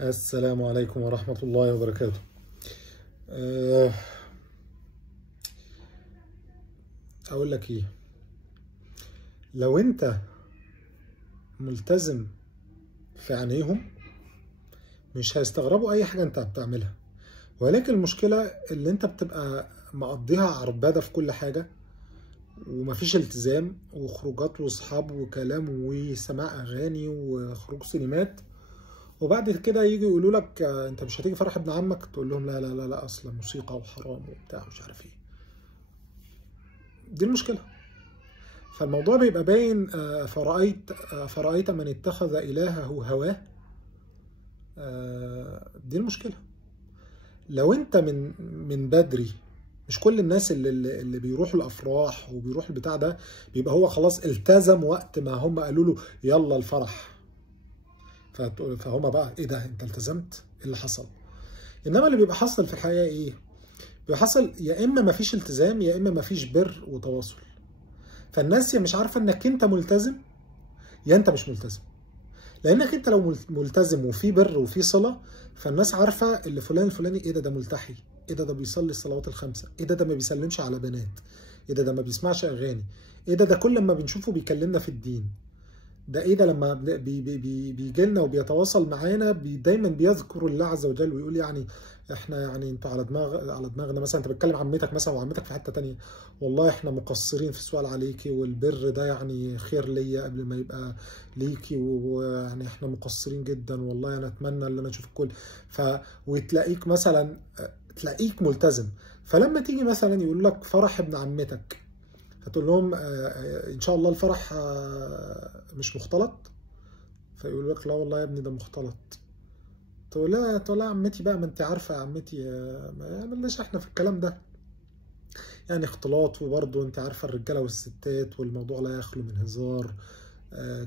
السلام عليكم ورحمة الله وبركاته. أه أقول لك إيه، لو أنت ملتزم في عينيهم مش هيستغربوا أي حاجة أنت بتعملها، ولكن المشكلة اللي أنت بتبقى مقضيها عربادة في كل حاجة ومفيش التزام وخروجات وصحاب وكلام وسماع أغاني وخروج سينمات، وبعد كده يجي يقولوا لك أنت مش هتيجي فرح ابن عمك، تقول لهم لا لا لا لا أصلا موسيقى وحرام وبتاع مش عارف إيه. دي المشكلة. فالموضوع بيبقى باين. فرأيت من اتخذ إلهه هواه. دي المشكلة. لو انت من بدري، مش كل الناس اللي بيروحوا الافراح وبيروحوا البتاع ده بيبقى هو خلاص التزم وقت ما هم قالوا له يلا الفرح، فهم بقى ايه ده انت التزمت؟ ايه اللي حصل؟ انما اللي بيبقى حصل في الحقيقة ايه؟ بيبقى حصل يا اما مفيش التزام يا اما مفيش بر وتواصل. فالناس يا مش عارفة انك انت ملتزم يا انت مش ملتزم. لانك انت لو ملتزم وفي بر وفي صله، فالناس عارفه اللي فلان الفلاني ايه ده ملتحي، ايه ده بيصلي الصلوات الخمسه، ايه ده ما بيسلمش على بنات، ايه ده ما بيسمعش اغاني، ايه ده كل ما بنشوفه بيكلمنا في الدين، ده ايه ده لما بيجي لنا وبيتواصل معانا دايما بيذكر الله عز وجل ويقول يعني احنا يعني انتوا على دماغنا. مثلا انت بتكلم عمتك مثلا وعمتك في حته تانيه، والله احنا مقصرين في السؤال عليكي والبر ده يعني خير ليا قبل ما يبقى ليكي، ويعني احنا مقصرين جدا والله انا اتمنى ان انا اشوف الكل. وتلاقيك مثلا تلاقيك ملتزم، فلما تيجي مثلا يقول لك فرح ابن عمتك هتقول لهم ان شاء الله الفرح مش مختلط، فيقول لك لا والله يا ابني ده مختلط. تقول لها يا عمتي بقى، ما انت عارفه يا عمتي ما مالناش احنا في الكلام ده، يعني اختلاط، وبرضه انت عارفه الرجاله والستات والموضوع لا يخلو من هزار،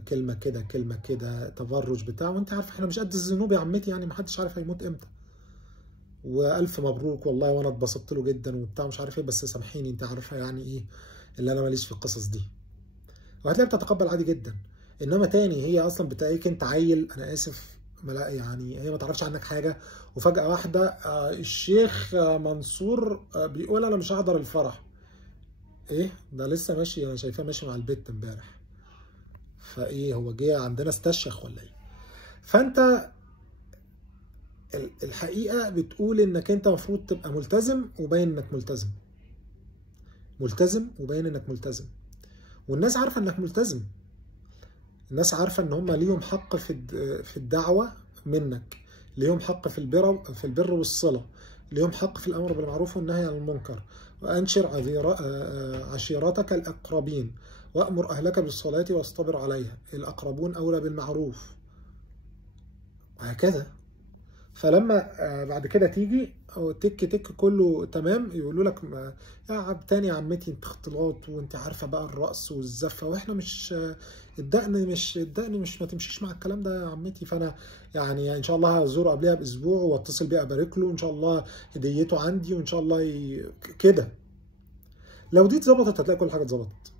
كلمه كده كلمه كده تبرج بتاع، وانت عارفه احنا مش قد الذنوب يا عمتي، يعني ما حدش عارف هيموت امتى، والف مبروك والله وانا اتبسطت له جدا وبتاع مش عارف ايه، بس سامحيني انت عارفه يعني ايه اللي انا ماليش في القصص دي، وهتلاقيها بتتقبل عادي جدا. انما تاني هي اصلا بتلاقيك انت عيل، انا اسف يعني هي ما تعرفش عنك حاجه، وفجاه واحده الشيخ منصور بيقول انا مش هحضر الفرح. ايه ده لسه ماشي، انا شايفاه ماشي مع البت امبارح، فايه هو جه عندنا استشيخ ولا ايه؟ فانت الحقيقه بتقول انك انت المفروض تبقى ملتزم وباين انك ملتزم، ملتزم وباين انك ملتزم، والناس عارفه انك ملتزم. الناس عارفه ان هم ليهم حق في الدعوه منك، ليهم حق في البر والصله، ليهم حق في الامر بالمعروف والنهي عن المنكر، وانشر عشيرتك الاقربين وامر اهلك بالصلاه واصطبر عليها، الاقربون اولى بالمعروف، وهكذا. فلما بعد كده تيجي تك تك كله تمام، يقولوا لك يا تاني يا عمتي انت اختلاط، وانت عارفه بقى الرقص والزفه، واحنا مش الدقن مش ما تمشيش مع الكلام ده يا عمتي. فانا يعني ان شاء الله هزوره قبلها باسبوع واتصل بيه ابارك له، وان شاء الله هديته عندي، وان شاء الله كده. لو دي اتظبطت هتلاقي كل حاجه اتظبطت،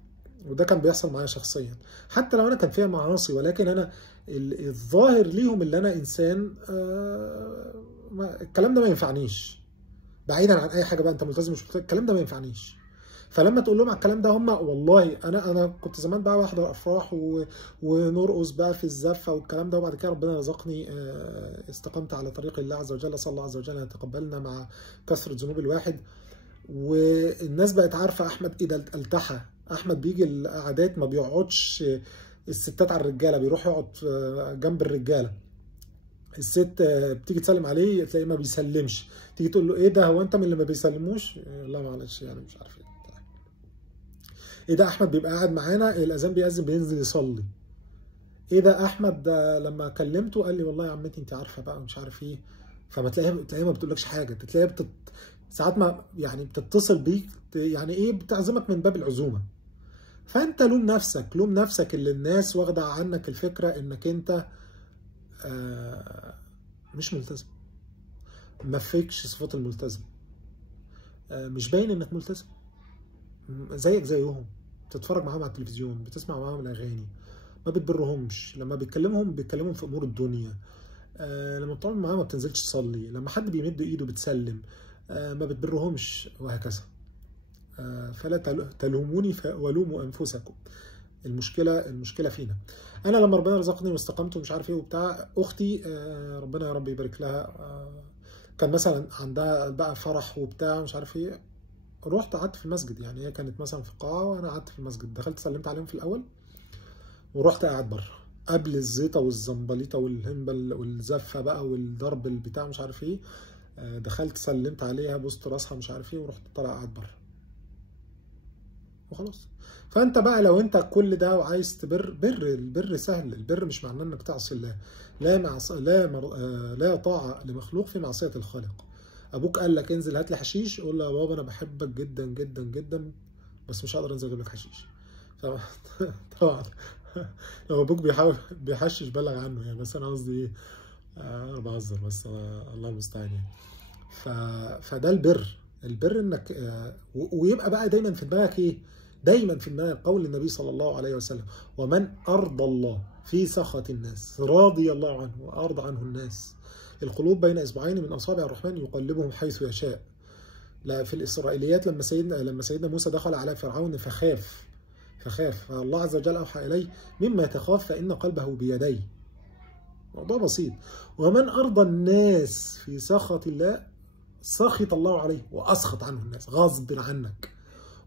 وده كان بيحصل معايا شخصيا، حتى لو انا كان فيها معاصي، ولكن انا الظاهر ليهم اللي انا انسان الكلام ده ما ينفعنيش، بعيدا عن اي حاجه بقى انت ملتزم مش ملتزم، الكلام ده ما ينفعنيش. فلما تقول لهم على الكلام ده هم والله انا كنت زمان بقى بحضر افراح ونرقص بقى في الزفه والكلام ده، وبعد كده ربنا رزقني استقمت على طريق الله عز وجل، اسال الله عز وجل ان يتقبلنا مع كثره ذنوب الواحد. والناس بقت عارفه احمد ايه ده التحى، احمد بيجي القعدات ما بيقعدش الستات على الرجاله، بيروح يقعد جنب الرجاله، الست بتيجي تسلم عليه تلاقيه ما بيسلمش، تيجي تقول له ايه ده هو انت من اللي ما بيسلموش؟ لا معلش يعني مش عارف ايه. ايه ده احمد بيبقى قاعد معانا الاذان بيأذن بينزل يصلي. ايه ده احمد ده لما كلمته قال لي والله يا عمتي انت عارفه بقى مش عارف ايه. فما تلاقيها ما بتقولكش حاجه، تلاقيها ساعات ما يعني بتتصل بيك يعني ايه بتعزمك من باب العزومه. فانت لوم نفسك اللي الناس واخده عنك الفكره انك انت مش ملتزم، ما فيكش صفات الملتزم، مش باين انك ملتزم، زيك زيهم، بتتفرج معاهم على التلفزيون، بتسمع معاهم الاغاني، ما بتبرهمش، لما بيتكلمهم في امور الدنيا، لما بتقعد معاه ما بتنزلش تصلي، لما حد بيمد ايده بتسلم، ما بتبرهمش، وهكذا. فلا تلوموني ولوموا انفسكم. المشكله فينا. انا لما ربنا رزقني واستقمت ومش عارف ايه وبتاع، اختي ربنا يا رب يبارك لها، كان مثلا عندها بقى فرح وبتاع مش عارف ايه، رحت قعدت في المسجد. يعني هي كانت مثلا في قاعه وانا قعدت في المسجد، دخلت سلمت عليهم في الاول ورحت قاعد بره قبل الزيطه والزنبليطه والهمبل والزفه بقى والضرب البتاع مش عارف ايه. دخلت سلمت عليها بوست راسها مش عارف ايه ورحت طالع قاعد بره وخلاص. فانت بقى لو انت كل ده وعايز تبر، البر سهل. البر مش معناه انك تعصي الله. لا طاعه لمخلوق في معصيه الخالق. ابوك قال لك انزل هات لي حشيش، قول له يا بابا انا بحبك جدا جدا جدا بس مش هقدر انزل اجيب لك حشيش. طبعا لو ابوك بيحشش بلغ عنه يعني، بس انا قصدي ايه، انا بهزر بس الله المستعان يعني. فده البر انك ويبقى بقى دايما في دماغك ايه، دايما في دماغك قول النبي صلى الله عليه وسلم: ومن ارضى الله في سخط الناس رضي الله عنه وارضى عنه الناس. القلوب بين اصبعين من اصابع الرحمن يقلبهم حيث يشاء. لا في الاسرائيليات لما سيدنا موسى دخل على فرعون فخاف فالله عز وجل اوحى اليه: مما تخاف فان قلبه بيديه. موضوع بسيط. ومن ارضى الناس في سخط الله سخط الله عليه واسخط عنه الناس غصب عنك.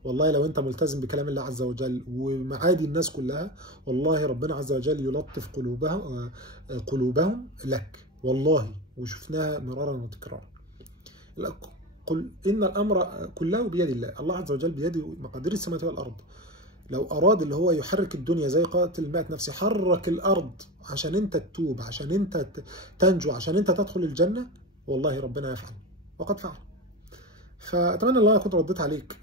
والله لو انت ملتزم بكلام الله عز وجل ومعادي الناس كلها، والله ربنا عز وجل يلطف قلوبهم لك والله، وشفناها مرارا وتكرارا. قل ان الامر كله بيد الله. الله عز وجل بيده مقادير السماوات والارض. لو اراد اللي هو يحرك الدنيا زي قاتل 100 نفس، حرك الارض عشان انت تتوب، عشان انت تنجو، عشان انت تدخل الجنه، والله ربنا يفعل وقد فعل. فاتمنى الله اكون رديت عليك.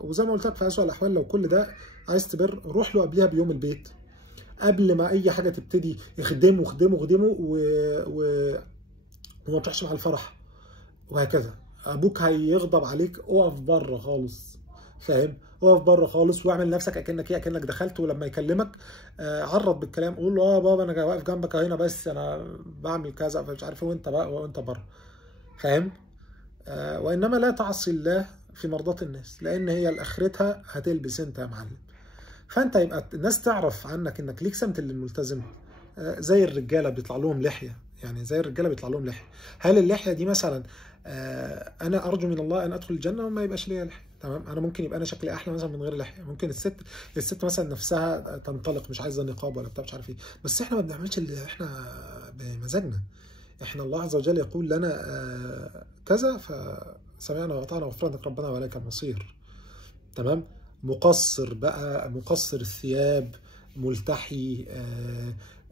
وزي ما قلت لك في اسوء الاحوال لو كل ده عايز تبر، روح له قبلها بيوم البيت، قبل ما اي حاجه تبتدي اخدمه وما تروحش مع الفرح وهكذا. ابوك هيغضب عليك، اقف بره خالص، فاهم؟ اقف بره خالص واعمل نفسك اكنك دخلت، ولما يكلمك عرض بالكلام، قول له: بابا انا واقف جنبك هنا بس انا بعمل كذا مش عارف ايه، وانت بره، فاهم؟ وانما لا تعصي الله في مرضات الناس، لان هي الاخرتها هتلبس انت يا معلم. فانت يبقى الناس تعرف عنك انك ليك سمت للملتزم. زي الرجاله بيطلع لهم لحيه، يعني زي الرجاله بيطلع لهم لحيه. هل اللحيه دي مثلا انا ارجو من الله ان ادخل الجنه وما يبقاش ليا لحيه؟ تمام. انا ممكن يبقى انا شكلي احلى مثلا من غير لحيه، ممكن الست مثلا نفسها تنطلق مش عايزه نقاب ولا بتاع مش عارف ايه، بس احنا ما بنعملش اللي احنا بمزاجنا. احنا الله عز وجل يقول لنا كذا فسمعنا وأطعنا وغفرانك ربنا وإليك المصير. تمام. مقصر بقى، مقصر الثياب، ملتحي،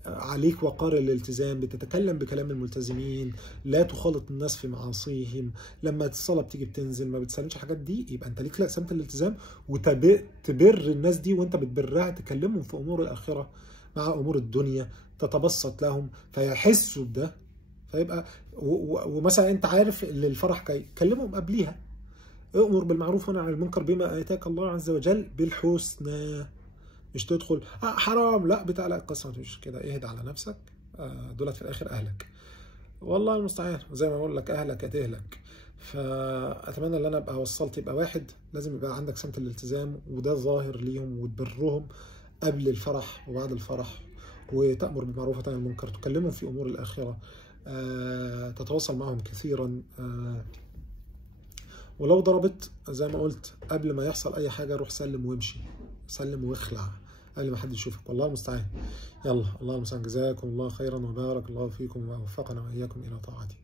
عليك وقار الالتزام، بتتكلم بكلام الملتزمين، لا تخالط الناس في معاصيهم، لما الصلاة بتيجي بتنزل ما بتسلمش الحاجات دي، يبقى انت ليك سمت الالتزام، وتبر الناس دي وانت بتبرها، تكلمهم في امور الاخرة مع امور الدنيا، تتبسط لهم فيحسوا بده. فيبقى ومثلا انت عارف اللي الفرح جاي، كلمهم قبليها، امر بالمعروف ونهي عن المنكر بما اتاك الله عز وجل بالحسنى. مش تدخل حرام لا بتاع، لا القصه مش كده، اهدى على نفسك. دولت في الاخر اهلك، والله المستعان، وزي ما اقول لك اهلك هتهلك. فاتمنى ان انا ابقى وصلت. يبقى واحد لازم يبقى عندك سمت الالتزام، وده ظاهر ليهم، وتبرهم قبل الفرح وبعد الفرح، وتأمر بالمعروف وتنهى عن المنكر، تكلمهم في امور الاخره، تتواصل معهم كثيرا. ولو ضربت زي ما قلت قبل ما يحصل اي حاجه، روح سلم وامشي، سلم واخلع قبل ما حد يشوفك، والله المستعان. يلا الله المستعان. جزاكم الله خيرا وبارك الله فيكم ووفقنا واياكم الى طاعته.